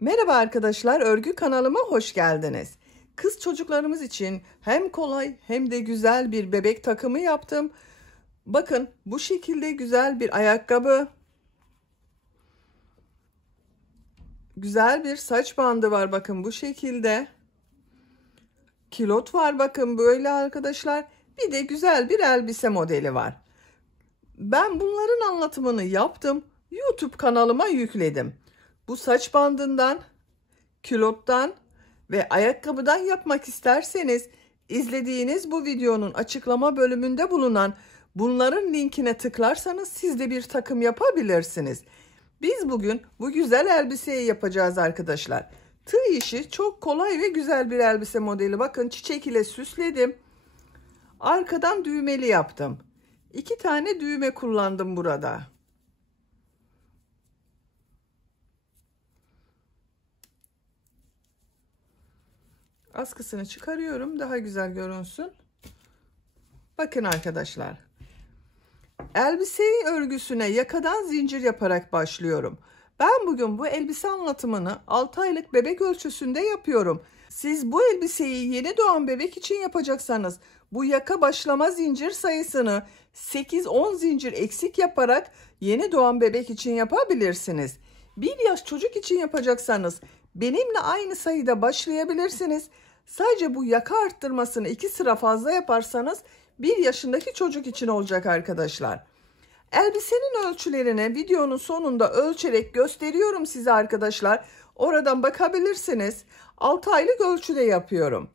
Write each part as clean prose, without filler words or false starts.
Merhaba arkadaşlar, örgü kanalıma hoş geldiniz. Kız çocuklarımız için hem kolay hem de güzel bir bebek takımı yaptım. Bakın bu şekilde güzel bir ayakkabı, güzel bir saç bandı var bakın bu şekilde. Kilot var bakın böyle arkadaşlar. Bir de güzel bir elbise modeli var. Ben bunların anlatımını yaptım. YouTube kanalıma yükledim. Bu saç bandından, kilottan ve ayakkabıdan yapmak isterseniz izlediğiniz bu videonun açıklama bölümünde bulunan bunların linkine tıklarsanız siz de bir takım yapabilirsiniz. Biz bugün bu güzel elbiseyi yapacağız arkadaşlar. Tığ işi çok kolay ve güzel bir elbise modeli. Bakın çiçek ile süsledim. Arkadan düğmeli yaptım. 2 tane düğme kullandım burada. Askısını çıkarıyorum daha güzel görünsün. Bakın arkadaşlar. Elbiseyi örgüsüne yakadan zincir yaparak başlıyorum. Ben bugün bu elbise anlatımını 6 aylık bebek ölçüsünde yapıyorum. Siz bu elbiseyi yeni doğan bebek için yapacaksanız bu yaka başlama zincir sayısını 8-10 zincir eksik yaparak yeni doğan bebek için yapabilirsiniz. 1 yaş çocuk için yapacaksanız benimle aynı sayıda başlayabilirsiniz. Sadece bu yaka arttırmasını 2 sıra fazla yaparsanız 1 yaşındaki çocuk için olacak arkadaşlar. Elbisenin ölçülerini videonun sonunda ölçerek gösteriyorum size arkadaşlar. Oradan bakabilirsiniz. 6 aylık ölçüde yapıyorum.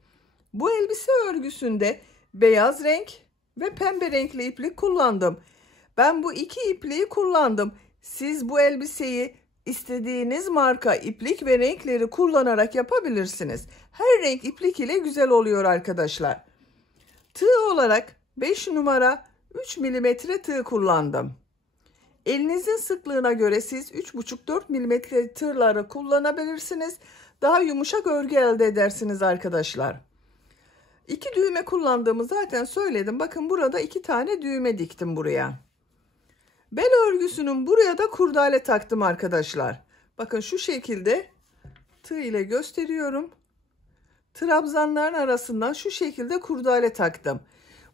Bu elbise örgüsünde beyaz renk ve pembe renkli iplik kullandım. Ben bu iki ipliği kullandım. Siz bu elbiseyi istediğiniz marka iplik ve renkleri kullanarak yapabilirsiniz. Her renk iplik ile güzel oluyor arkadaşlar. Tığ olarak 5 numara 3 milimetre tığ kullandım. Elinizin sıklığına göre siz 3,5-4 milimetre tığları kullanabilirsiniz. Daha yumuşak örgü elde edersiniz arkadaşlar. 2 düğme kullandığımı zaten söyledim. Bakın burada 2 tane düğme diktim buraya. Bel örgüsünün buraya da kurdale taktım arkadaşlar. Bakın şu şekilde tığ ile gösteriyorum. Trabzanların arasından şu şekilde kurdale taktım.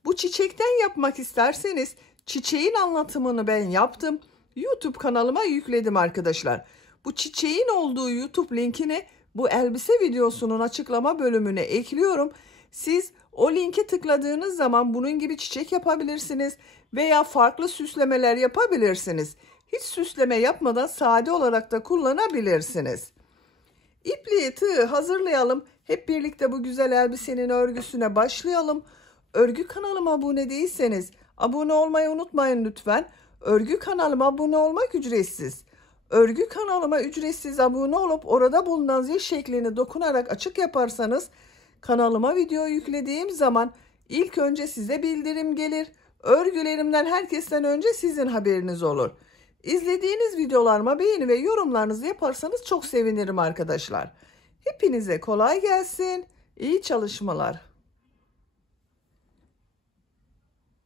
Bu çiçekten yapmak isterseniz çiçeğin anlatımını ben yaptım. YouTube kanalıma yükledim arkadaşlar. Bu çiçeğin olduğu YouTube linkini bu elbise videosunun açıklama bölümüne ekliyorum. Siz o linke tıkladığınız zaman bunun gibi çiçek yapabilirsiniz veya farklı süslemeler yapabilirsiniz. Hiç süsleme yapmadan sade olarak da kullanabilirsiniz. İpliği, tığı hazırlayalım. Hep birlikte bu güzel elbisenin örgüsüne başlayalım. Örgü kanalıma abone değilseniz abone olmayı unutmayın lütfen. Örgü kanalıma abone olmak ücretsiz. Örgü kanalıma ücretsiz abone olup orada bulunan zil şeklini dokunarak açık yaparsanız kanalıma video yüklediğim zaman ilk önce size bildirim gelir. Örgülerimden herkesten önce sizin haberiniz olur. İzlediğiniz videolarıma beğeni ve yorumlarınızı yaparsanız çok sevinirim arkadaşlar. Hepinize kolay gelsin. İyi çalışmalar.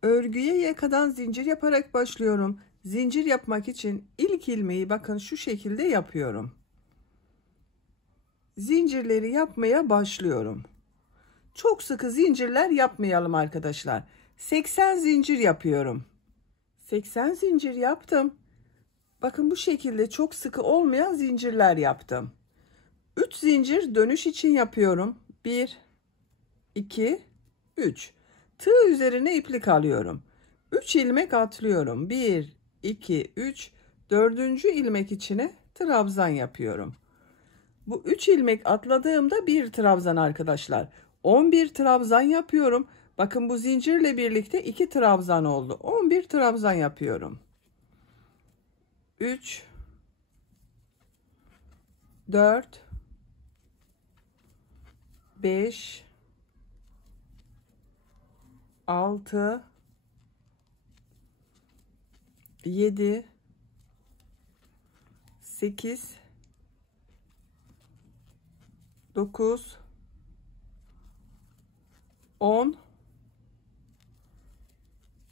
Örgüye yakadan zincir yaparak başlıyorum. Zincir yapmak için ilk ilmeği bakın şu şekilde yapıyorum. Zincirleri yapmaya başlıyorum. Çok sıkı zincirler yapmayalım arkadaşlar. 80 zincir yapıyorum. 80 zincir yaptım. Bakın bu şekilde çok sıkı olmayan zincirler yaptım. 3 zincir dönüş için yapıyorum. 1 2 3. Tığ üzerine iplik alıyorum. 3 ilmek atlıyorum. 1 2 3. 4. ilmek içine trabzan yapıyorum. Bu 3 ilmek atladığımda bir trabzan arkadaşlar. 11 trabzan yapıyorum. Bakın bu zincirle birlikte 2 trabzan oldu. 11 trabzan yapıyorum. 3 4 5 6 7 8 9 10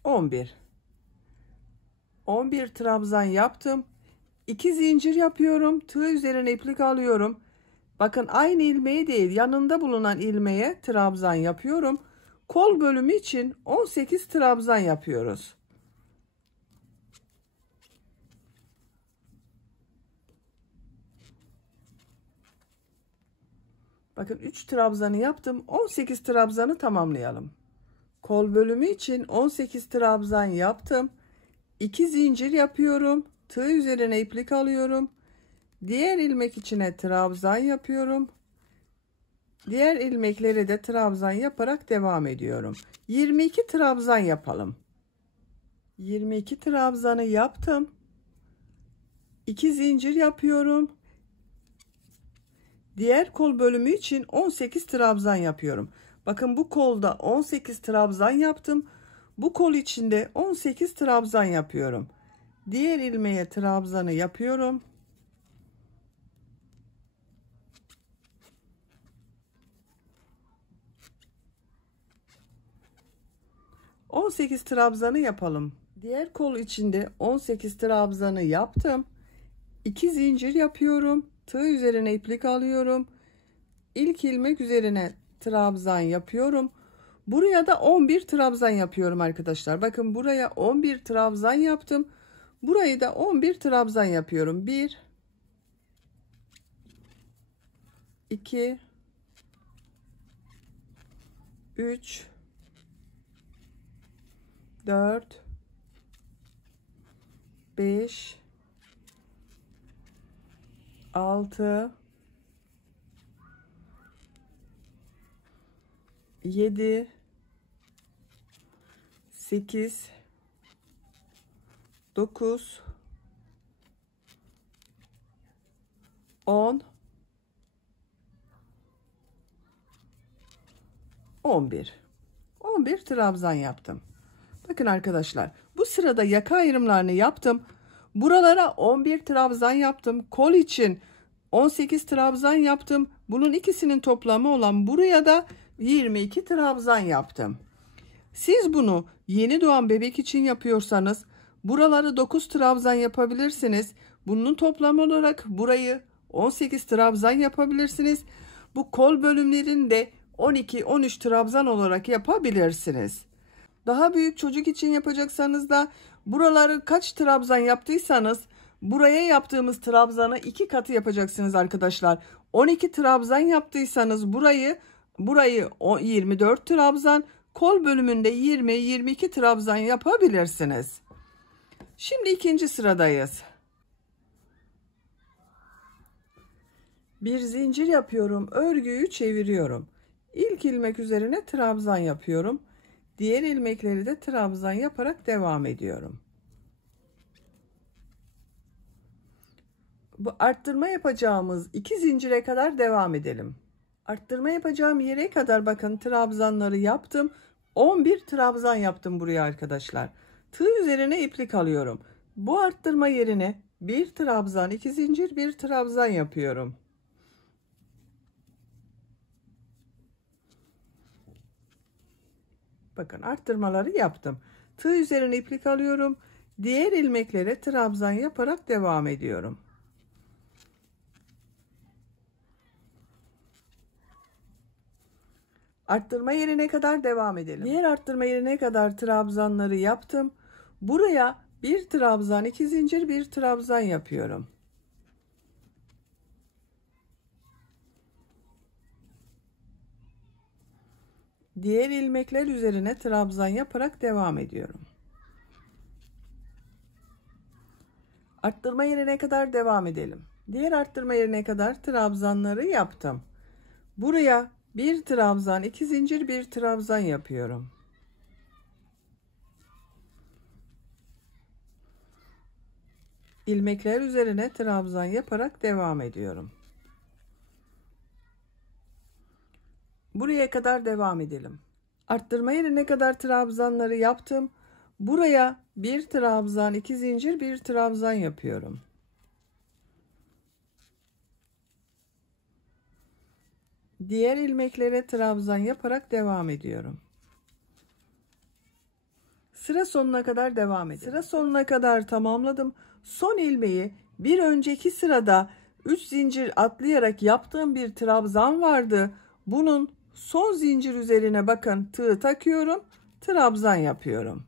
11 11 trabzan yaptım. 2 zincir yapıyorum. Tığ üzerine iplik alıyorum. Bakın aynı ilmeği değil, yanında bulunan ilmeğe trabzan yapıyorum. Kol bölümü için 18 trabzan yapıyoruz. Bakın 3 trabzanı yaptım. 18 trabzanı tamamlayalım. Kol bölümü için 18 trabzan yaptım. 2 zincir yapıyorum. Tığ üzerine iplik alıyorum. Diğer ilmek içine trabzan yapıyorum. Diğer ilmekleri de trabzan yaparak devam ediyorum. 22 trabzan yapalım. 22 trabzanı yaptım. 2 zincir yapıyorum. Diğer kol bölümü için 18 trabzan yapıyorum. Bakın bu kolda 18 trabzan yaptım. Bu kol içinde 18 trabzan yapıyorum. Diğer ilmeğe trabzanı yapıyorum. 18 trabzanı yapalım. Diğer kol içinde 18 trabzanı yaptım. 2 zincir yapıyorum. Tığ üzerine iplik alıyorum. İlk ilmek üzerine trabzan yapıyorum. Buraya da 11 trabzan yapıyorum arkadaşlar. Bakın buraya 11 trabzan yaptım. Burayı da 11 trabzan yapıyorum. 1 2 3 4 5 6 7 8 9 10 11 trabzan yaptım. Bakın arkadaşlar, bu sırada yaka ayrımlarını yaptım. Buralara 11 trabzan yaptım. Kol için 18 trabzan yaptım. Bunun ikisinin toplamı olan buraya da 22 trabzan yaptım. Siz bunu yeni doğan bebek için yapıyorsanız buraları 9 trabzan yapabilirsiniz. Bunun toplamı olarak burayı 18 trabzan yapabilirsiniz. Bu kol bölümlerini de 12-13 trabzan olarak yapabilirsiniz. Daha büyük çocuk için yapacaksanız da buraları kaç trabzan yaptıysanız buraya yaptığımız trabzanı 2 katı yapacaksınız arkadaşlar. 12 trabzan yaptıysanız burayı 24 trabzan, kol bölümünde 20-22 trabzan yapabilirsiniz. Şimdi ikinci sıradayız. Bir zincir yapıyorum, örgüyü çeviriyorum. İlk ilmek üzerine trabzan yapıyorum. Diğer ilmekleri de trabzan yaparak devam ediyorum. Bu arttırma yapacağımız 2 zincire kadar devam edelim. Arttırma yapacağım yere kadar bakın trabzanları yaptım. 11 trabzan yaptım buraya arkadaşlar. Tığ üzerine iplik alıyorum. Bu arttırma yerine bir trabzan, 2 zincir, bir trabzan yapıyorum. Bakın arttırmaları yaptım. Tığ üzerine iplik alıyorum. Diğer ilmeklere trabzan yaparak devam ediyorum. Arttırma yerine kadar devam edelim. Diğer arttırma yerine kadar trabzanları yaptım. Buraya bir trabzan, 2 zincir, bir trabzan yapıyorum. Diğer ilmekler üzerine trabzan yaparak devam ediyorum. Arttırma yerine kadar devam edelim. Diğer arttırma yerine kadar trabzanları yaptım. Buraya bir trabzan, 2 zincir, bir trabzan yapıyorum. İlmekler üzerine trabzan yaparak devam ediyorum. Buraya kadar devam edelim. Arttırma yerine kadar trabzanları yaptım. Buraya bir trabzan, 2 zincir, bir trabzan yapıyorum. Diğer ilmeklere trabzan yaparak devam ediyorum. Sıra sonuna kadar devam edelim. Sıra sonuna kadar tamamladım. Son ilmeği bir önceki sırada 3 zincir atlayarak yaptığım bir trabzan vardı. Bunun son zincir üzerine bakın tığ takıyorum, trabzan yapıyorum.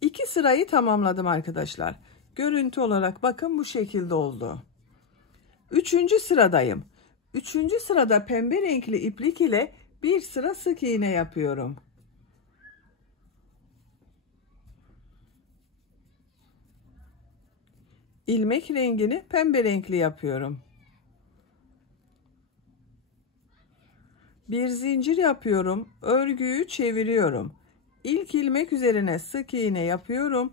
2 sırayı tamamladım arkadaşlar. Görüntü olarak bakın bu şekilde oldu. 3. sıradayım. 3. sırada pembe renkli iplik ile bir sıra sık iğne yapıyorum. İlmek rengini pembe renkli yapıyorum. Bir zincir yapıyorum, örgüyü çeviriyorum. İlk ilmek üzerine sık iğne yapıyorum.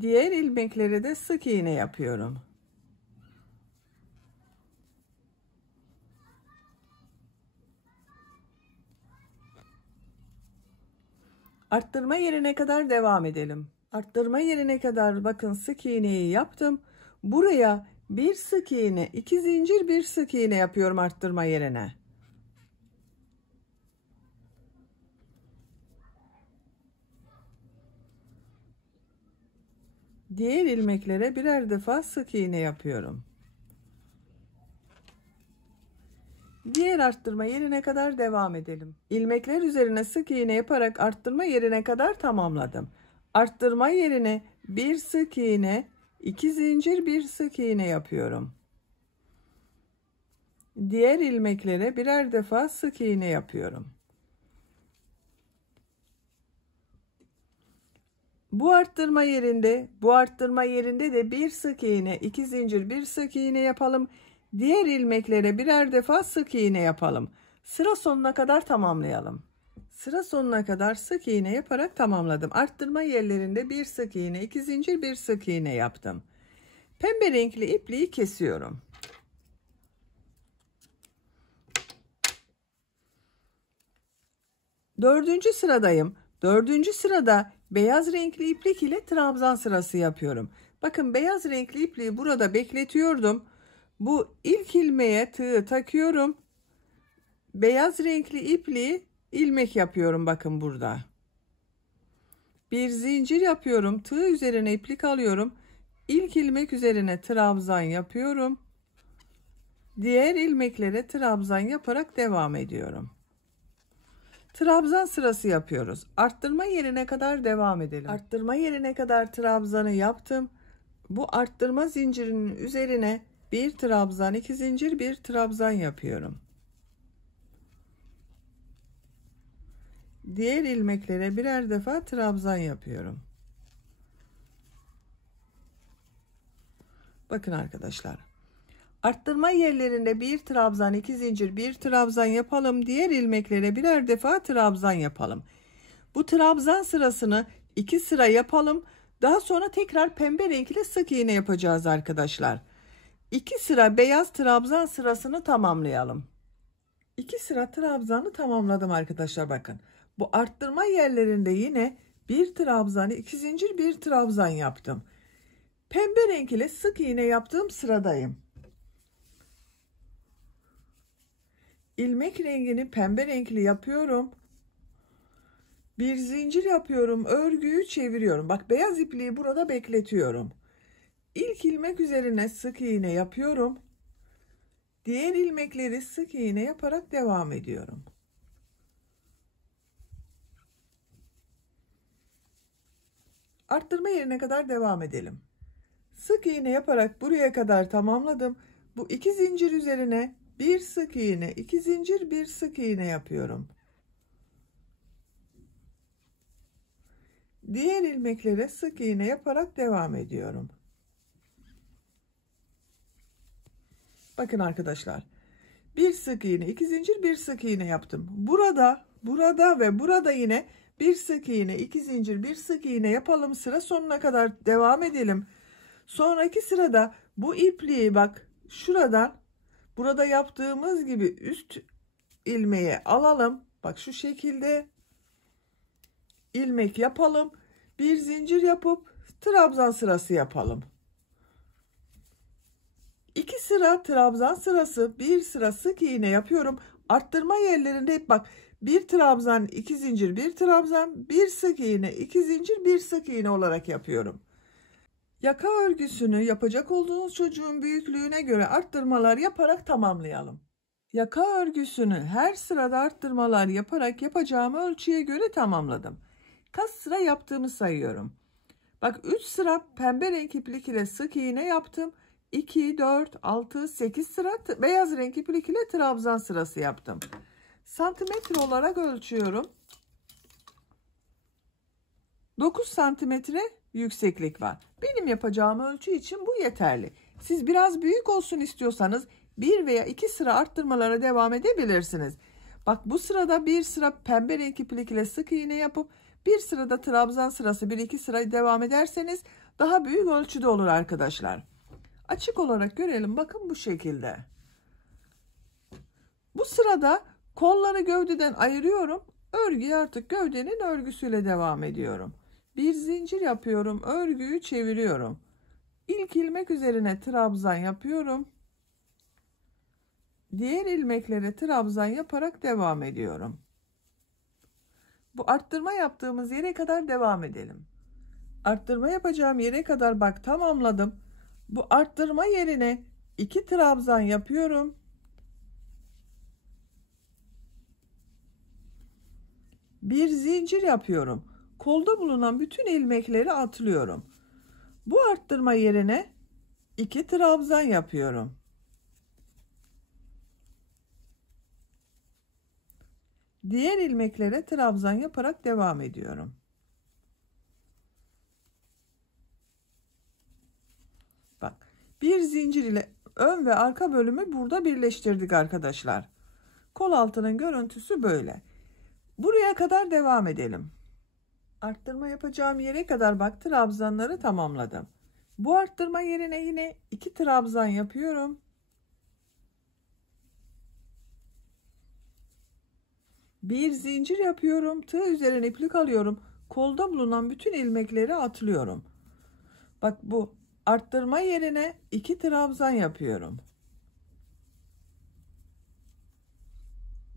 Diğer ilmeklere de sık iğne yapıyorum. Arttırma yerine kadar devam edelim. Arttırma yerine kadar bakın sık iğneyi yaptım. Buraya bir sık iğne, 2 zincir, bir sık iğne yapıyorum arttırma yerine. Diğer ilmeklere birer defa sık iğne yapıyorum. Diğer arttırma yerine kadar devam edelim. İlmekler üzerine sık iğne yaparak arttırma yerine kadar tamamladım. Arttırma yerine bir sık iğne, 2 zincir, bir sık iğne yapıyorum. Diğer ilmeklere birer defa sık iğne yapıyorum. Bu arttırma yerinde de bir sık iğne, 2 zincir, bir sık iğne yapalım. Diğer ilmeklere birer defa sık iğne yapalım. Sıra sonuna kadar tamamlayalım. Sıra sonuna kadar sık iğne yaparak tamamladım. Arttırma yerlerinde bir sık iğne, 2 zincir, bir sık iğne yaptım. Pembe renkli ipliği kesiyorum. Dördüncü sıradayım. 4. sırada beyaz renkli iplik ile trabzan sırası yapıyorum. Bakın beyaz renkli ipliği burada bekletiyordum. Bu ilk ilmeğe tığı takıyorum. Beyaz renkli ipliği ilmek yapıyorum bakın burada. Bir zincir yapıyorum. Tığ üzerine iplik alıyorum. İlk ilmek üzerine trabzan yapıyorum. Diğer ilmeklere trabzan yaparak devam ediyorum. Trabzan sırası yapıyoruz. Arttırma yerine kadar devam edelim. Arttırma yerine kadar trabzanı yaptım. Bu arttırma zincirinin üzerine bir trabzan, 2 zincir, bir trabzan yapıyorum. Diğer ilmeklere birer defa trabzan yapıyorum. Bakın arkadaşlar. Arttırma yerlerinde bir trabzan, 2 zincir, bir trabzan yapalım. Diğer ilmeklere birer defa trabzan yapalım. Bu trabzan sırasını 2 sıra yapalım. Daha sonra tekrar pembe renkli sık iğne yapacağız arkadaşlar. 2 sıra beyaz trabzan sırasını tamamlayalım. 2 sıra trabzanı tamamladım arkadaşlar bakın. Bu arttırma yerlerinde yine bir trabzan, 2 zincir, bir trabzan yaptım. Pembe renk ile sık iğne yaptığım sıradayım. İlmek rengini pembe renkli yapıyorum. Bir zincir yapıyorum, örgüyü çeviriyorum. Bak beyaz ipliği burada bekletiyorum. İlk ilmek üzerine sık iğne yapıyorum. Diğer ilmekleri sık iğne yaparak devam ediyorum. Arttırma yerine kadar devam edelim. Sık iğne yaparak buraya kadar tamamladım. Bu 2 zincir üzerine bir sık iğne, 2 zincir, bir sık iğne yapıyorum. Diğer ilmeklere sık iğne yaparak devam ediyorum. Bakın arkadaşlar. Bir sık iğne, 2 zincir, bir sık iğne yaptım. Burada ve burada yine bir sık iğne, 2 zincir, bir sık iğne yapalım. Sıra sonuna kadar devam edelim. Sonraki sırada bu ipliği bak şuradan burada yaptığımız gibi üst ilmeğe alalım. Bak şu şekilde ilmek yapalım. Bir zincir yapıp trabzan sırası yapalım. 2 sıra trabzan sırası, bir sıra sık iğne yapıyorum. Arttırma yerlerinde hep bak bir trabzan, 2 zincir, bir trabzan, bir sık iğne, 2 zincir, bir sık iğne olarak yapıyorum. Yaka örgüsünü yapacak olduğunuz çocuğun büyüklüğüne göre arttırmalar yaparak tamamlayalım. Yaka örgüsünü her sırada arttırmalar yaparak yapacağım ölçüye göre tamamladım. Kaç sıra yaptığımı sayıyorum. Bak 3 sıra pembe renk iplik ile sık iğne yaptım. 2, 4, 6, 8 sıra beyaz renk iplik ile trabzan sırası yaptım. Santimetre olarak ölçüyorum. 9 santimetre yükseklik var. Benim yapacağım ölçü için bu yeterli. Siz biraz büyük olsun istiyorsanız 1 veya 2 sıra arttırmalara devam edebilirsiniz. Bak bu sırada bir sıra pembe renk iplik ile sık iğne yapıp bir sırada trabzan sırası 1-2 sıra devam ederseniz daha büyük ölçüde olur arkadaşlar. Açık olarak görelim. Bakın bu şekilde. Bu sırada kolları gövdeden ayırıyorum. Örgüye artık gövdenin örgüsüyle devam ediyorum. Bir zincir yapıyorum. Örgüyü çeviriyorum. İlk ilmek üzerine trabzan yapıyorum. Diğer ilmeklere trabzan yaparak devam ediyorum. Bu arttırma yaptığımız yere kadar devam edelim. Arttırma yapacağım yere kadar bak tamamladım. Bu arttırma yerine 2 trabzan yapıyorum. Bir zincir yapıyorum. Kolda bulunan bütün ilmekleri atlıyorum. Bu arttırma yerine 2 trabzan yapıyorum. Diğer ilmeklere trabzan yaparak devam ediyorum. Bak, bir zincir ile ön ve arka bölümü burada birleştirdik arkadaşlar. Kol altının görüntüsü böyle. Buraya kadar devam edelim. Arttırma yapacağım yere kadar bak trabzanları tamamladım. Bu arttırma yerine yine 2 trabzan yapıyorum. Bir zincir yapıyorum. Tığ üzerine iplik alıyorum. Kolda bulunan bütün ilmekleri atlıyorum. Bak bu arttırma yerine 2 trabzan yapıyorum.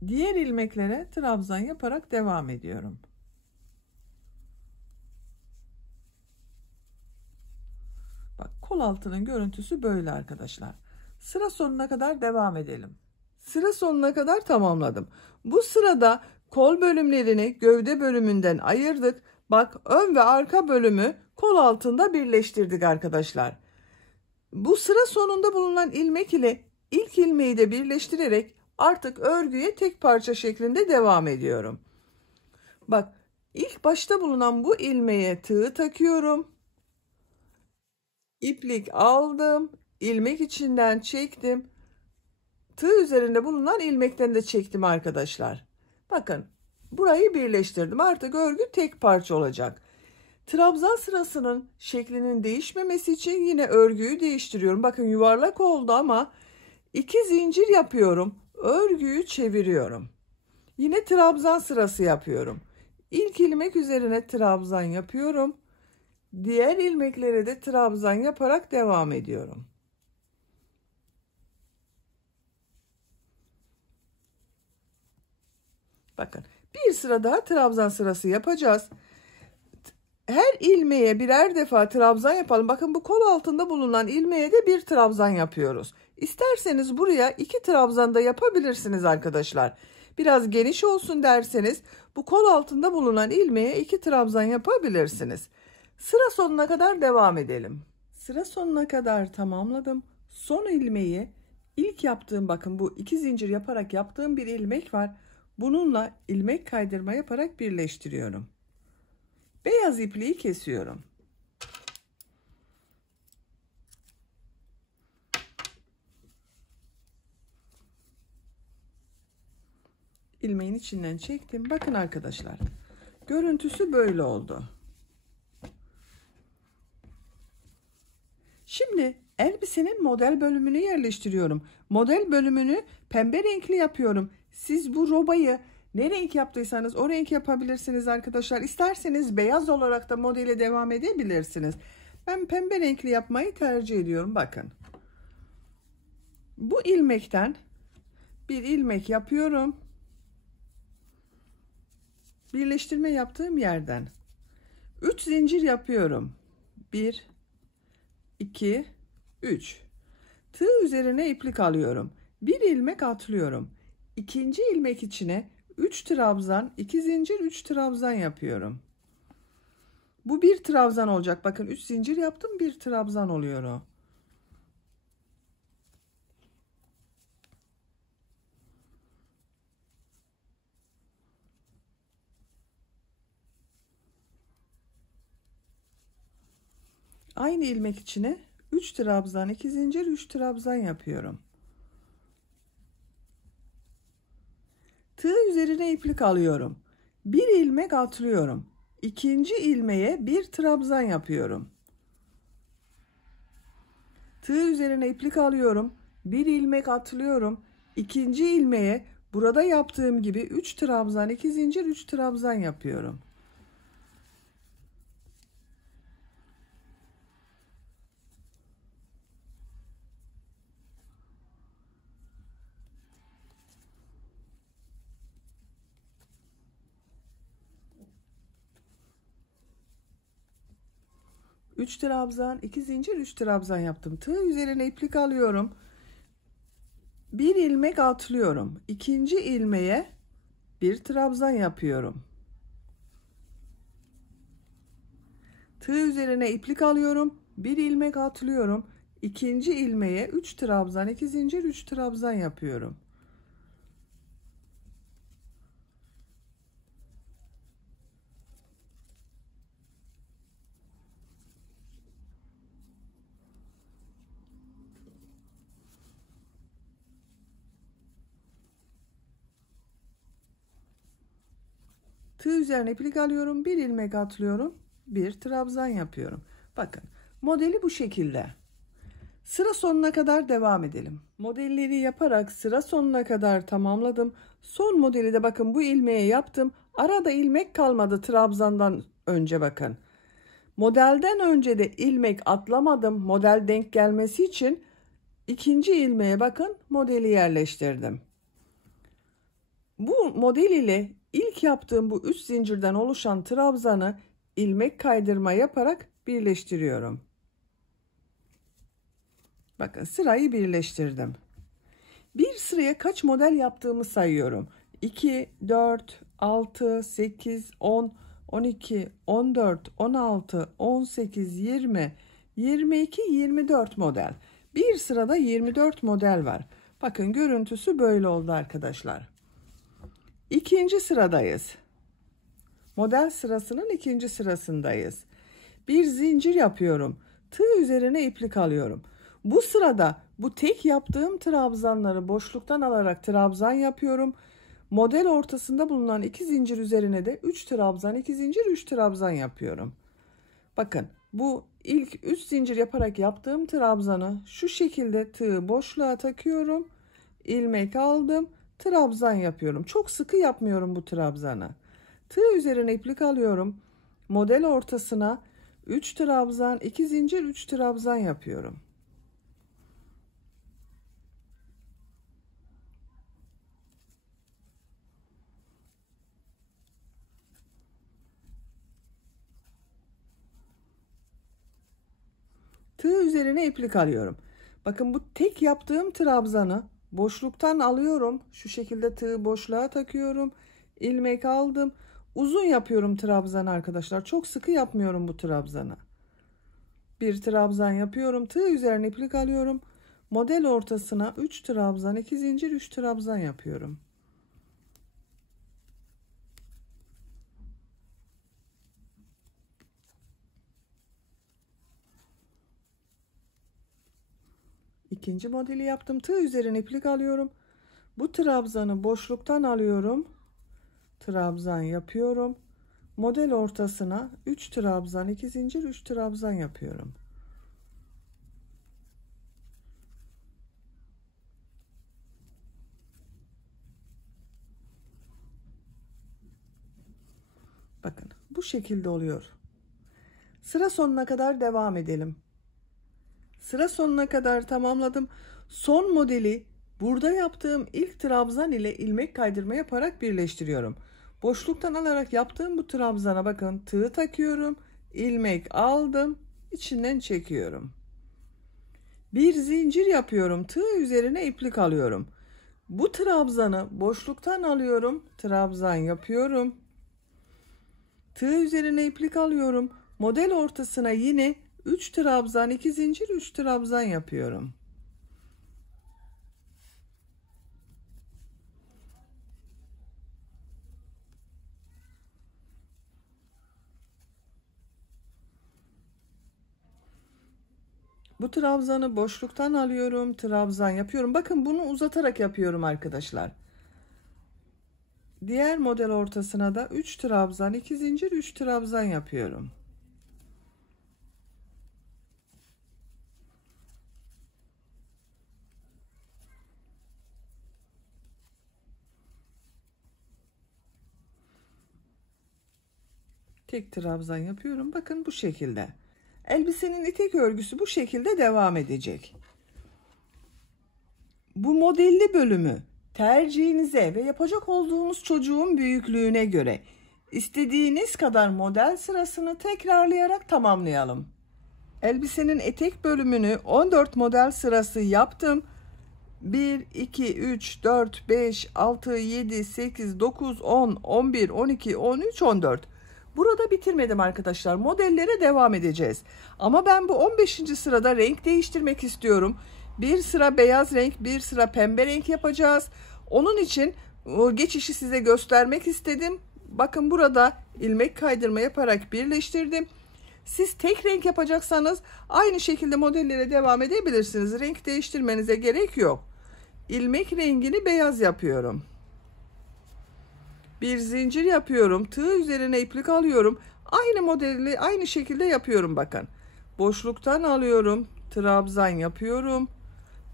Diğer ilmeklere trabzan yaparak devam ediyorum. Bak kol altının görüntüsü böyle arkadaşlar. Sıra sonuna kadar devam edelim. Sıra sonuna kadar tamamladım. Bu sırada kol bölümlerini gövde bölümünden ayırdık. Bak ön ve arka bölümü kol altında birleştirdik arkadaşlar. Bu sıra sonunda bulunan ilmek ile ilk ilmeği de birleştirerek artık örgüye tek parça şeklinde devam ediyorum. Bak ilk başta bulunan bu ilmeğe tığ takıyorum. İplik aldım. İlmek içinden çektim. Tığ üzerinde bulunan ilmekten de çektim arkadaşlar. Bakın burayı birleştirdim. Artık örgü tek parça olacak. Trabzan sırasının şeklinin değişmemesi için yine örgüyü değiştiriyorum. Bakın yuvarlak oldu ama 2 zincir yapıyorum. Örgüyü çeviriyorum. Yine trabzan sırası yapıyorum. İlk ilmek üzerine trabzan yapıyorum. Diğer ilmeklere de trabzan yaparak devam ediyorum. Bakın bir sıra daha trabzan sırası yapacağız. Her ilmeğe birer defa trabzan yapalım. Bakın bu kol altında bulunan ilmeğe de bir trabzan yapıyoruz. İsterseniz buraya 2 trabzan da yapabilirsiniz arkadaşlar. Biraz geniş olsun derseniz bu kol altında bulunan ilmeğe 2 trabzan yapabilirsiniz. Sıra sonuna kadar devam edelim. Sıra sonuna kadar tamamladım. Son ilmeği ilk yaptığım bakın bu 2 zincir yaparak yaptığım bir ilmek var. Bununla ilmek kaydırma yaparak birleştiriyorum. Beyaz ipliği kesiyorum. İlmeğin içinden çektim. Bakın arkadaşlar. Görüntüsü böyle oldu. Şimdi elbisenin model bölümünü yerleştiriyorum. Model bölümünü pembe renkli yapıyorum. Siz bu robayı ne renk yaptıysanız o renk yapabilirsiniz arkadaşlar. İsterseniz beyaz olarak da modele devam edebilirsiniz. Ben pembe renkli yapmayı tercih ediyorum. Bakın. Bu ilmekten bir ilmek yapıyorum. Birleştirme yaptığım yerden 3 zincir yapıyorum. 1 2, 3. Tığ üzerine iplik alıyorum. Bir ilmek atlıyorum. İkinci ilmek içine 3 trabzan, 2 zincir, 3 trabzan yapıyorum. Bu bir trabzan olacak. Bakın 3 zincir yaptım, bir trabzan oluyor o. Aynı ilmek içine 3 trabzan, 2 zincir, 3 trabzan yapıyorum. Tığ üzerine iplik alıyorum. Bir ilmek atlıyorum. İkinci ilmeğe bir trabzan yapıyorum. Tığ üzerine iplik alıyorum. Bir ilmek atlıyorum. İkinci ilmeğe burada yaptığım gibi 3 trabzan, 2 zincir, 3 trabzan yapıyorum. Üç trabzan, 2 zincir, 3 trabzan yaptım. Tığ üzerine iplik alıyorum. Bir ilmek atlıyorum. İkinci ilmeğe bir trabzan yapıyorum. Tığ üzerine iplik alıyorum. Bir ilmek atlıyorum. İkinci ilmeğe 3 trabzan, 2 zincir, 3 trabzan yapıyorum. Tığ üzerine iplik alıyorum. Bir ilmek atlıyorum. Bir trabzan yapıyorum. Bakın modeli bu şekilde. Sıra sonuna kadar devam edelim. Modelleri yaparak sıra sonuna kadar tamamladım. Son modeli de bakın bu ilmeğe yaptım. Arada ilmek kalmadı trabzandan önce bakın. Modelden önce de ilmek atlamadım. Model denk gelmesi için ikinci ilmeğe bakın modeli yerleştirdim. Bu model ile ilk yaptığım bu 3 zincirden oluşan trabzanı ilmek kaydırma yaparak birleştiriyorum. Bakın sırayı birleştirdim. Bir sıraya kaç model yaptığımı sayıyorum. 2, 4, 6, 8, 10, 12, 14, 16, 18, 20, 22, 24 model. Bir sırada 24 model var. Bakın görüntüsü böyle oldu arkadaşlar. İkinci sıradayız. Model sırasının ikinci sırasındayız. Bir zincir yapıyorum. Tığ üzerine iplik alıyorum. Bu sırada bu tek yaptığım trabzanları boşluktan alarak trabzan yapıyorum. Model ortasında bulunan 2 zincir üzerine de 3 trabzan, 2 zincir, 3 trabzan yapıyorum. Bakın bu ilk 3 zincir yaparak yaptığım trabzanı şu şekilde tığı boşluğa takıyorum. İlmek aldım. Trabzan yapıyorum. Çok sıkı yapmıyorum bu trabzanı. Tığ üzerine iplik alıyorum. Model ortasına 3 trabzan, 2 zincir, 3 trabzan yapıyorum. Tığ üzerine iplik alıyorum. Bakın bu tek yaptığım trabzanı boşluktan alıyorum. Şu şekilde tığı boşluğa takıyorum. İlmek aldım. Uzun yapıyorum trabzan arkadaşlar. Çok sıkı yapmıyorum bu trabzanı. Bir trabzan yapıyorum. Tığ üzerine iplik alıyorum. Model ortasına 3 trabzan, 2 zincir, 3 trabzan yapıyorum. İkinci modeli yaptım. Tığ üzerine iplik alıyorum. Bu trabzanı boşluktan alıyorum. Trabzan yapıyorum. Model ortasına 3 trabzan, 2 zincir, 3 trabzan yapıyorum. Bakın bu şekilde oluyor. Sıra sonuna kadar devam edelim. Sıra sonuna kadar tamamladım. Son modeli burada yaptığım ilk trabzan ile ilmek kaydırma yaparak birleştiriyorum. Boşluktan alarak yaptığım bu trabzana bakın tığ takıyorum. İlmek aldım. İçinden çekiyorum. Bir zincir yapıyorum. Tığ üzerine iplik alıyorum. Bu trabzanı boşluktan alıyorum. Trabzan yapıyorum. Tığ üzerine iplik alıyorum. Model ortasına yine 3 trabzan, 2 zincir, 3 trabzan yapıyorum. Bu trabzanı boşluktan alıyorum. Trabzan yapıyorum. Bakın bunu uzatarak yapıyorum arkadaşlar. Diğer model ortasına da 3 trabzan, 2 zincir, 3 trabzan yapıyorum. Tek trabzan yapıyorum. Bakın bu şekilde. Elbisenin etek örgüsü bu şekilde devam edecek. Bu modelli bölümü tercihinize ve yapacak olduğunuz çocuğun büyüklüğüne göre istediğiniz kadar model sırasını tekrarlayarak tamamlayalım. Elbisenin etek bölümünü 14 model sırası yaptım. 1, 2, 3, 4, 5, 6, 7, 8, 9, 10, 11, 12, 13, 14. Burada bitirmedim arkadaşlar. Modellere devam edeceğiz. Ama ben bu 15. sırada renk değiştirmek istiyorum. Bir sıra beyaz renk, bir sıra pembe renk yapacağız. Onun için o geçişi size göstermek istedim. Bakın burada ilmek kaydırma yaparak birleştirdim. Siz tek renk yapacaksanız aynı şekilde modellere devam edebilirsiniz. Renk değiştirmenize gerek yok. İlmek rengini beyaz yapıyorum. Bir zincir yapıyorum. Tığ üzerine iplik alıyorum. Aynı modeli aynı şekilde yapıyorum bakın. Boşluktan alıyorum. Trabzan yapıyorum.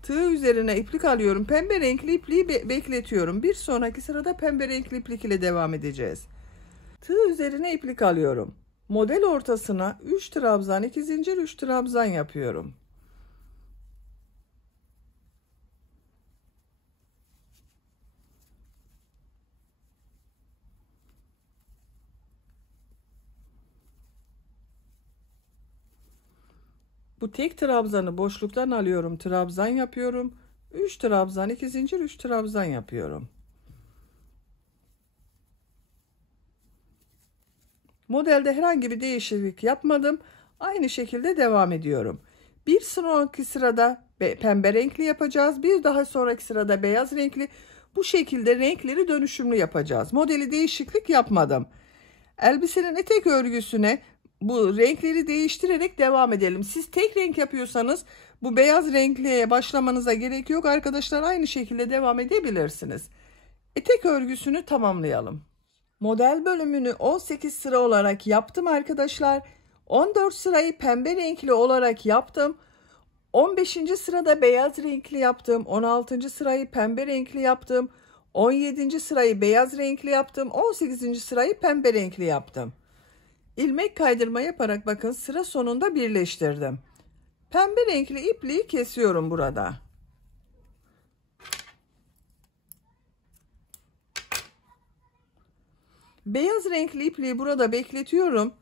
Tığ üzerine iplik alıyorum. Pembe renkli ipliği bekletiyorum. Bir sonraki sırada pembe renkli iplik ile devam edeceğiz. Tığ üzerine iplik alıyorum. Model ortasına 3 trabzan, 2 zincir, 3 trabzan yapıyorum. Bu tek trabzanı boşluktan alıyorum. Trabzan yapıyorum. 3 trabzan, 2 zincir, 3 trabzan yapıyorum. Modelde herhangi bir değişiklik yapmadım. Aynı şekilde devam ediyorum. Bir sonraki sırada pembe renkli yapacağız. Bir daha sonraki sırada beyaz renkli. Bu şekilde renkleri dönüşümlü yapacağız. Modeli değişiklik yapmadım. Elbisenin etek örgüsüne bu renkleri değiştirerek devam edelim. Siz tek renk yapıyorsanız bu beyaz renkliye başlamanıza gerek yok arkadaşlar. Aynı şekilde devam edebilirsiniz. Etek örgüsünü tamamlayalım. Model bölümünü 18 sıra olarak yaptım arkadaşlar. 14 sırayı pembe renkli olarak yaptım. 15. sırada beyaz renkli yaptım. 16. sırayı pembe renkli yaptım. 17. sırayı beyaz renkli yaptım. 18. sırayı pembe renkli yaptım. İlmek kaydırma yaparak bakın sıra sonunda birleştirdim. Pembe renkli ipliği kesiyorum burada. Beyaz renkli ipliği burada bekletiyorum.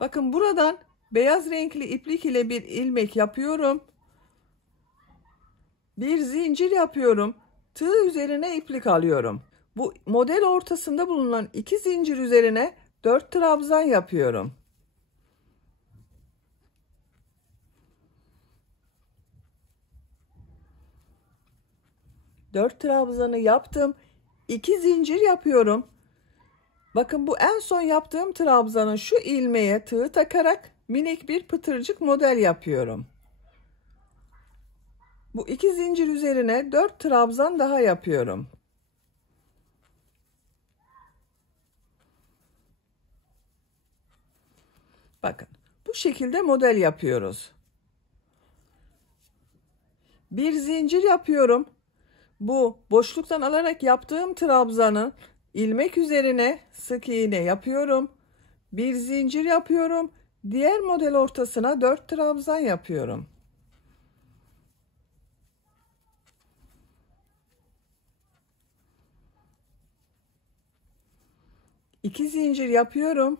Bakın buradan beyaz renkli iplik ile bir ilmek yapıyorum. Bir zincir yapıyorum. Tığ üzerine iplik alıyorum. Bu model ortasında bulunan 2 zincir üzerine 4 trabzan yapıyorum. Dört trabzanı yaptım. 2 zincir yapıyorum. Bakın bu en son yaptığım trabzanın şu ilmeğe tığ takarak minik bir pıtırcık model yapıyorum. Bu 2 zincir üzerine 4 trabzan daha yapıyorum. Bakın bu şekilde model yapıyoruz. Bir zincir yapıyorum. Bu boşluktan alarak yaptığım trabzanın ilmek üzerine sık iğne yapıyorum. Bir zincir yapıyorum. Diğer model ortasına 4 trabzan yapıyorum. İki zincir yapıyorum.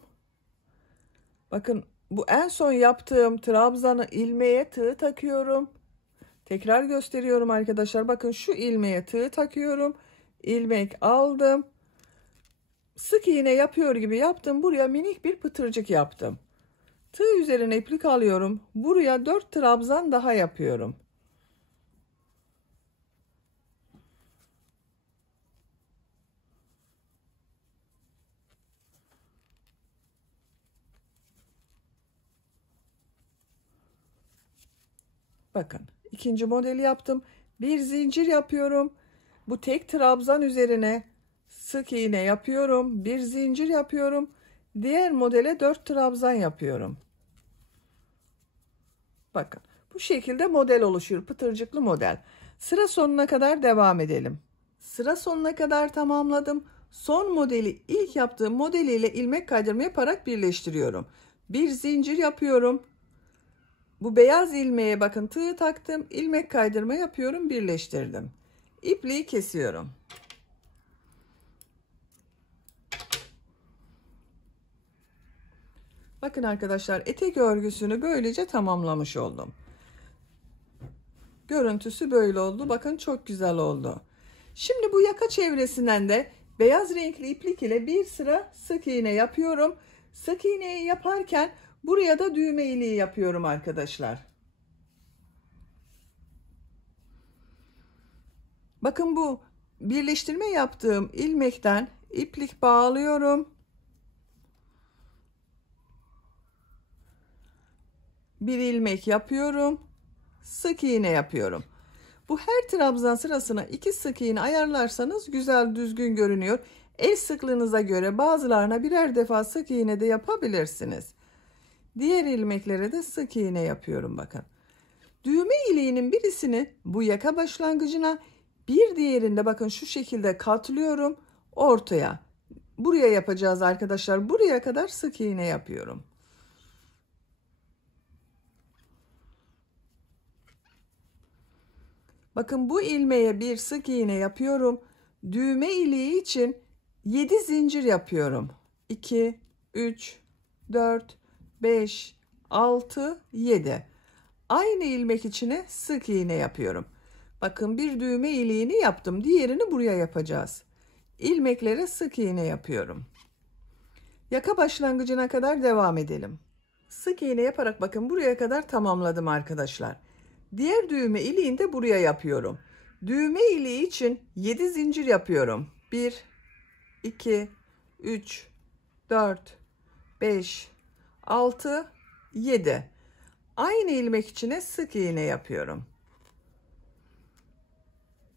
Bakın bu en son yaptığım trabzanı ilmeğe tığ takıyorum. Tekrar gösteriyorum arkadaşlar. Bakın şu ilmeğe tığ takıyorum. İlmek aldım. Sık iğne yapıyor gibi yaptım. Buraya minik bir pıtırcık yaptım. Tığ üzerine iplik alıyorum. Buraya 4 trabzan daha yapıyorum. Bakın ikinci modeli yaptım. Bir zincir yapıyorum. Bu tek trabzan üzerine sık iğne yapıyorum. Bir zincir yapıyorum. Diğer modele 4 trabzan yapıyorum. Bakın bu şekilde model oluşuyor. Pıtırcıklı model. Sıra sonuna kadar devam edelim. Sıra sonuna kadar tamamladım. Son modeli ilk yaptığım modeliyle ilmek kaydırma yaparak birleştiriyorum. Bir zincir yapıyorum. Bu beyaz ilmeğe bakın tığ taktım. İlmek kaydırma yapıyorum. Birleştirdim. İpliği kesiyorum. Bakın arkadaşlar etek örgüsünü böylece tamamlamış oldum. Görüntüsü böyle oldu. Bakın çok güzel oldu. Şimdi bu yaka çevresinden de beyaz renkli iplik ile bir sıra sık iğne yapıyorum. Sık iğneyi yaparken buraya da düğme iliği yapıyorum arkadaşlar. Bakın bu birleştirme yaptığım ilmekten iplik bağlıyorum. Bir ilmek yapıyorum. Sık iğne yapıyorum. Bu her trabzan sırasına 2 sık iğne ayarlarsanız güzel düzgün görünüyor. El sıklığınıza göre bazılarına birer defa sık iğne de yapabilirsiniz. Diğer ilmeklere de sık iğne yapıyorum bakın. Düğme iliğinin birisini bu yaka başlangıcına, bir diğerinde bakın şu şekilde katlıyorum ortaya. Buraya yapacağız arkadaşlar. Buraya kadar sık iğne yapıyorum. Bakın bu ilmeğe bir sık iğne yapıyorum. Düğme iliği için 7 zincir yapıyorum. 2, 3, 4, 5, 6, 7. Aynı ilmek içine sık iğne yapıyorum. Bakın bir düğme iliğini yaptım. Diğerini buraya yapacağız. İlmeklere sık iğne yapıyorum. Yaka başlangıcına kadar devam edelim. Sık iğne yaparak bakın buraya kadar tamamladım arkadaşlar. Diğer düğme iliğini de buraya yapıyorum. Düğme iliği için 7 zincir yapıyorum. 1, 2, 3, 4, 5, 6, 7. Aynı ilmek içine sık iğne yapıyorum.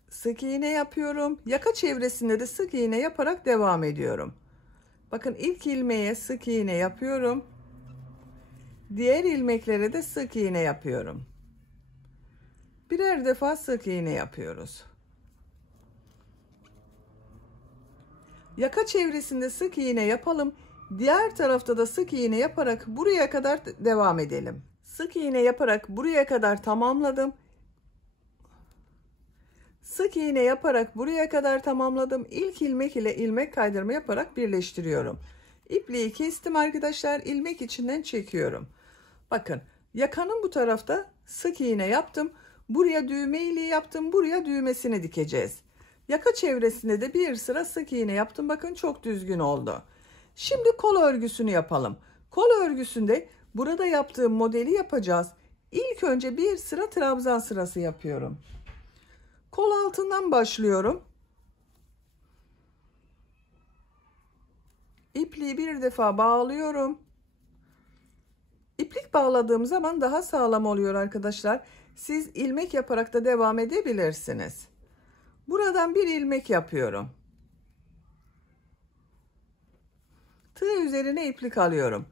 Sık iğne yapıyorum. Yaka çevresinde de sık iğne yaparak devam ediyorum. Bakın ilk ilmeğe sık iğne yapıyorum. Diğer ilmeklere de sık iğne yapıyorum. Birer defa sık iğne yapıyoruz. Yaka çevresinde sık iğne yapalım. Diğer tarafta da sık iğne yaparak buraya kadar devam edelim. Sık iğne yaparak buraya kadar tamamladım. Sık iğne yaparak buraya kadar tamamladım. İlk ilmek ile ilmek kaydırma yaparak birleştiriyorum. İpliği kestim arkadaşlar. İlmek içinden çekiyorum. Bakın yakanın bu tarafta sık iğne yaptım. Buraya düğme iliği yaptım. Buraya düğmesini dikeceğiz. Yaka çevresinde de bir sıra sık iğne yaptım. Bakın çok düzgün oldu. Şimdi kol örgüsünü yapalım. Kol örgüsünde burada yaptığım modeli yapacağız. İlk önce bir sıra trabzan sırası yapıyorum. Kol altından başlıyorum. İpliği bir defa bağlıyorum. İplik bağladığım zaman daha sağlam oluyor arkadaşlar. Siz ilmek yaparak da devam edebilirsiniz. Buradan bir ilmek yapıyorum. Tığ üzerine iplik alıyorum.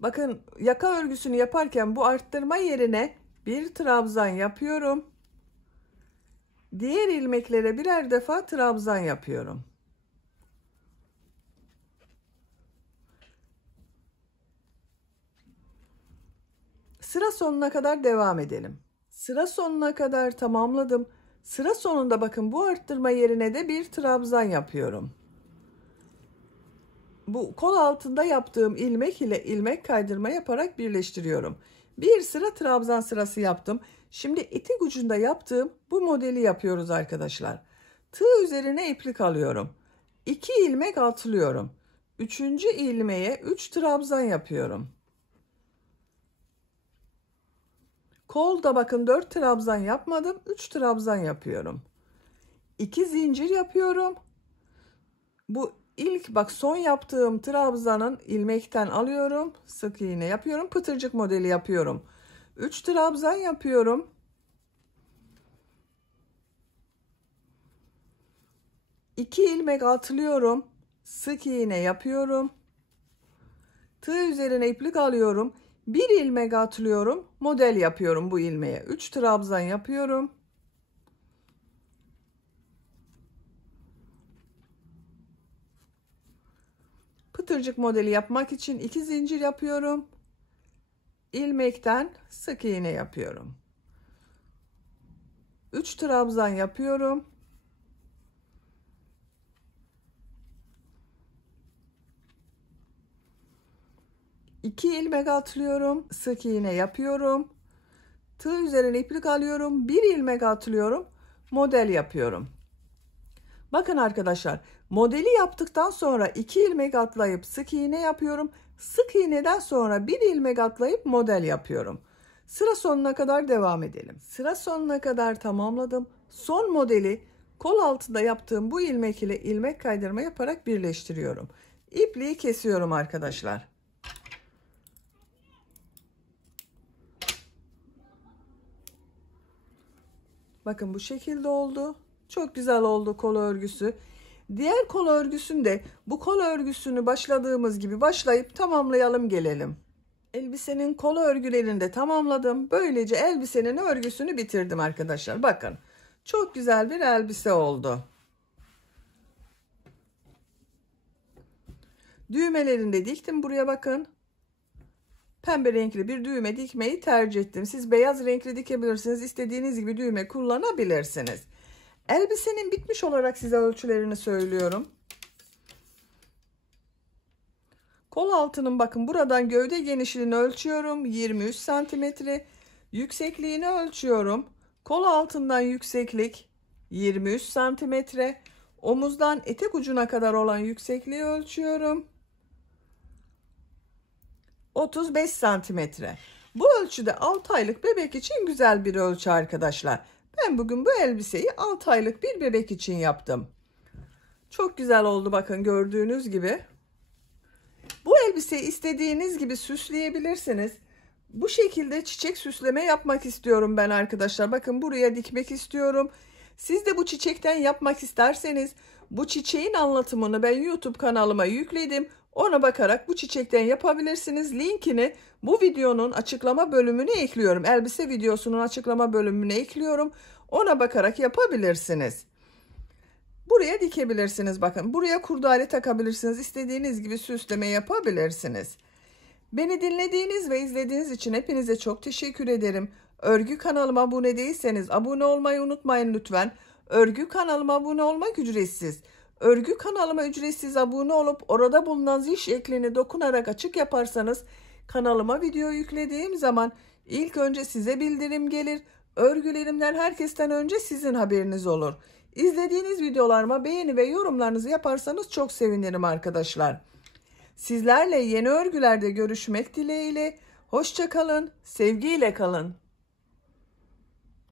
Bakın yaka örgüsünü yaparken bu arttırma yerine bir trabzan yapıyorum. Diğer ilmeklere birer defa trabzan yapıyorum. Sıra sonuna kadar devam edelim. Sıra sonuna kadar tamamladım. Sıra sonunda bakın bu arttırma yerine de bir trabzan yapıyorum. Bu kol altında yaptığım ilmek ile ilmek kaydırma yaparak birleştiriyorum. Bir sıra trabzan sırası yaptım. Şimdi etek ucunda yaptığım bu modeli yapıyoruz arkadaşlar. Tığ üzerine iplik alıyorum. 2 ilmek atlıyorum. 3. ilmeğe 3 trabzan yapıyorum. Kolda bakın 4 trabzan yapmadım. 3 trabzan yapıyorum. 2 zincir yapıyorum. Bu ilk bak son yaptığım trabzanın ilmekten alıyorum. Sık iğne yapıyorum. Pıtırcık modeli yapıyorum. 3 trabzan yapıyorum. 2 ilmek atlıyorum. Sık iğne yapıyorum. Tığ üzerine iplik alıyorum. 1 ilmek atlıyorum. Model yapıyorum bu ilmeğe. 3 trabzan yapıyorum. Pıtırcık modeli yapmak için 2 zincir yapıyorum. İlmekten sık iğne yapıyorum. 3 trabzan yapıyorum. 2 ilmek atlıyorum. Sık iğne yapıyorum. Tığ üzerine iplik alıyorum. 1 ilmek atlıyorum. Model yapıyorum. Bakın arkadaşlar, modeli yaptıktan sonra 2 ilmek atlayıp sık iğne yapıyorum. Sık iğneden sonra 1 ilmek atlayıp model yapıyorum. Sıra sonuna kadar devam edelim. Sıra sonuna kadar tamamladım. Son modeli kol altında yaptığım bu ilmek ile ilmek kaydırma yaparak birleştiriyorum. İpliği kesiyorum arkadaşlar. Bakın bu şekilde oldu. Çok güzel oldu kol örgüsü. Diğer kol örgüsünde bu kol örgüsünü başladığımız gibi başlayıp tamamlayalım gelelim. Elbisenin kol örgülerini de tamamladım. Böylece elbisenin örgüsünü bitirdim arkadaşlar. Bakın çok güzel bir elbise oldu. Düğmelerini de diktim buraya bakın. Pembe renkli bir düğme dikmeyi tercih ettim. Siz beyaz renkli dikebilirsiniz. İstediğiniz gibi düğme kullanabilirsiniz. Elbisenin bitmiş olarak size ölçülerini söylüyorum. Kol altının bakın buradan gövde genişliğini ölçüyorum. 23 santimetre. Yüksekliğini ölçüyorum. Kol altından yükseklik 23 santimetre. Omuzdan etek ucuna kadar olan yüksekliği ölçüyorum. 35 santimetre. Bu ölçüde 6 aylık bebek için güzel bir ölçü arkadaşlar. Ben bugün bu elbiseyi 6 aylık bir bebek için yaptım. Çok güzel oldu bakın gördüğünüz gibi. Bu elbiseyi istediğiniz gibi süsleyebilirsiniz. Bu şekilde çiçek süsleme yapmak istiyorum ben arkadaşlar. Bakın buraya dikmek istiyorum. Siz de bu çiçekten yapmak isterseniz bu çiçeğin anlatımını ben YouTube kanalıma yükledim. Ona bakarak bu çiçekten yapabilirsiniz. Linkini bu videonun açıklama bölümüne ekliyorum. Elbise videosunun açıklama bölümüne ekliyorum. Ona bakarak yapabilirsiniz. Buraya dikebilirsiniz bakın. Buraya kurdale takabilirsiniz. İstediğiniz gibi süsleme yapabilirsiniz. Beni dinlediğiniz ve izlediğiniz için hepinize çok teşekkür ederim. Örgü kanalıma abone değilseniz abone olmayı unutmayın lütfen. Örgü kanalıma abone olmak ücretsiz. Örgü kanalıma ücretsiz abone olup orada bulunan zil şeklini dokunarak açık yaparsanız kanalıma video yüklediğim zaman ilk önce size bildirim gelir. Örgülerimden herkesten önce sizin haberiniz olur. İzlediğiniz videolarıma beğeni ve yorumlarınızı yaparsanız çok sevinirim arkadaşlar. Sizlerle yeni örgülerde görüşmek dileğiyle. Hoşça kalın, sevgiyle kalın.